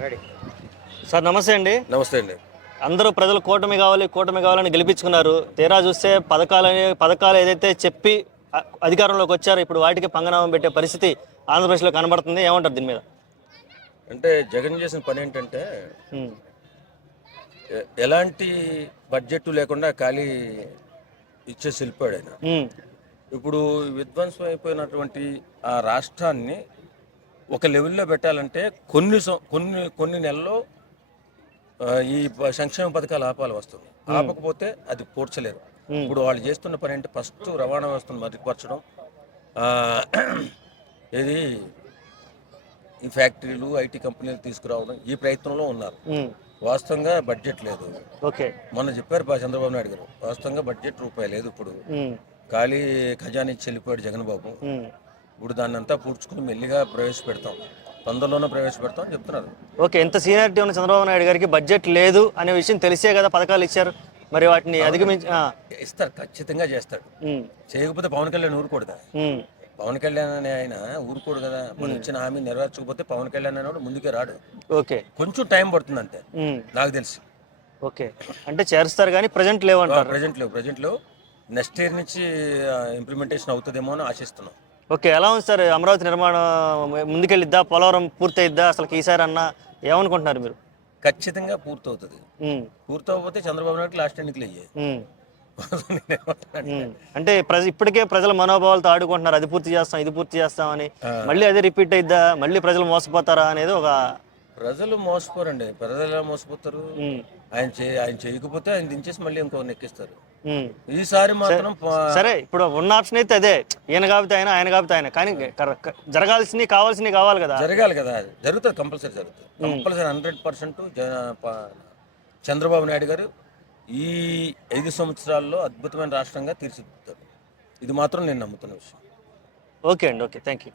Ready sir. నమస్తే అండి. నమస్తే అండి. అందరూ ప్రజలు కూటమి కావాలి కూటమి కావాలని గెలిపించుకున్నారు. తీరా చూస్తే పథకాలు ఏదైతే చెప్పి అధికారంలోకి వచ్చారో ఇప్పుడు వాటికి పంగనామం పెట్టే పరిస్థితి ఆంధ్రప్రదేశ్లో కనబడుతుంది. ఏమంటారు దీని మీద? అంటే జగన్ చేసిన పని ఏంటంటే ఎలాంటి బడ్జెట్ లేకుండా ఖాళీ ఇచ్చేసి వెళ్ళిపోయాడు ఆయన. ఇప్పుడు విధ్వంసం అయిపోయినటువంటి ఆ రాష్ట్రాన్ని ఒక లెవెల్లో పెట్టాలంటే కొన్ని నెలల్లో ఈ సంక్షేమ పథకాలు ఆపాలి వస్తుంది. ఆపకపోతే అది పూడ్చలేరు. ఇప్పుడు వాళ్ళు చేస్తున్న పని అంటే ఫస్ట్ రవాణా వ్యవస్థను మెరుగుపరచడం, ఏది ఈ ఫ్యాక్టరీలు ఐటీ కంపెనీలు తీసుకురావడం, ఈ ప్రయత్నంలో ఉన్నారు. వాస్తవంగా బడ్జెట్ లేదు. మొన్న చెప్పారు చంద్రబాబు నాయుడు గారు, వాస్తవంగా బడ్జెట్ రూపాయి లేదు. ఇప్పుడు ఖాళీ ఖజానా ఇచ్చి వెళ్ళిపోయాడు జగన్ బాబు. ఇప్పుడు దాన్ని అంతా పూడ్చుకుని మెల్లిగా ప్రవేశపెడతాం, తొందరలోనే ప్రవేశపెడతాం అని చెప్తున్నారు. ఓకే, ఎంత సీనియారిటీ ఉన్న చంద్రబాబు నాయుడు గారికి బడ్జెట్ లేదు అనే విషయం తెలిసే కదా పథకాలు ఇచ్చారు. మరి వాటిని అధిగమించి ఇస్తారు, ఖచ్చితంగా చేస్తాడు. చేయకపోతే పవన్ కళ్యాణ్ ఊరుకూడదా? పవన్ కళ్యాణ్ అనే ఆయన ఊరుకోడు కదా. మనం ఇచ్చిన హామీ నెరవేర్చకపోతే పవన్ కళ్యాణ్ అనేవాడు ముందుకే రాడు. ఓకే, కొంచెం టైం పడుతుంది అంతే నాకు తెలిసి. ఓకే, అంటే చేస్తారు కానీ ప్రజెంట్ లేవు అంటారు. ప్రజెంట్ లేవు. నెక్స్ట్ ఇయర్ నుంచి ఇంప్లిమెంటేషన్ అవుతుందేమో అని ఆశిస్తున్నాం. ఓకే, ఎలా ఉంది సార్ అమరావతి నిర్మాణం? ముందుకెళ్ళిద్దా? పోలవరం పూర్తయిద్దా? అసలు ఈసారి అన్న ఏమనుకుంటున్నారు మీరు? ఖచ్చితంగా పూర్తవుతుంది. పూర్తవకపోతే చంద్రబాబు నాయుడు లాస్ట్ ఎన్నికలు అయ్యాయి. అంటే ఇప్పటికే ప్రజల మనోభావాలతో ఆడుకుంటున్నారు. అది పూర్తి చేస్తాం, ఇది పూర్తి చేస్తాం అని. మళ్ళీ అదే రిపీట్ అయిద్దా? మళ్ళీ ప్రజలు మోసపోతారా అనేది ఒక... ప్రజలు మోసపోరండి. ప్రజలు ఎలా మోసపోతారు? ఆయన చేయకపోతే ఆయన దించేసి మళ్ళీ ఇంకో నెక్కిస్తారు. ఈసారి మాత్రం సరే, ఇప్పుడు ఉన్న ఆప్షన్ అయితే అదే, ఈయన కాకపోతే ఆయన కాకపోతే ఆయన. కానీ జరగాల్సినవి కావాలి కదా. జరగాలి కదా. జరుగుతుంది, కంపల్సరీ జరుగుతుంది. కంపల్సరీ 100% చంద్రబాబు నాయుడు గారు ఈ 5 సంవత్సరాల్లో అద్భుతమైన రాష్ట్రంగా తీర్చిదిద్దుతారు. ఇది మాత్రం నేను నమ్ముతున్న విషయం. ఓకే అండి. Okay, thank you.